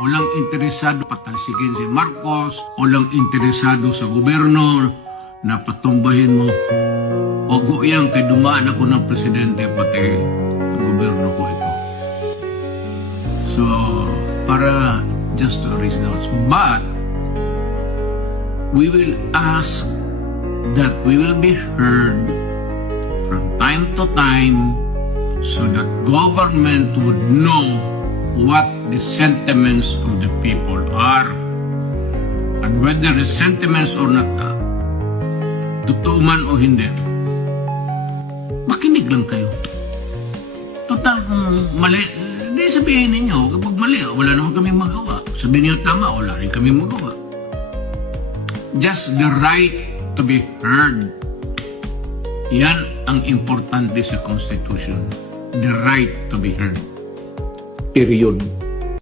Walang interesado patalsikin si Marcos, walang interesado sa gobyerno na patumbahin mo. O yan, kay dumaan ako ng presidente, pati ang gobyerno ko ito. So, para just to raise doubts. But, we will ask that we will be heard from time to time so that government would know what the sentiments of the people are. And whether the sentiments or not, totoo man o hindi, makinig lang kayo. Total, mali, hindi sabihin ninyo, kapag mali, wala naman kami magawa. Sabihin niyo tama, wala rin kami magawa. Just the right to be heard. Yan ang importante sa Constitution. The right to be heard. Period.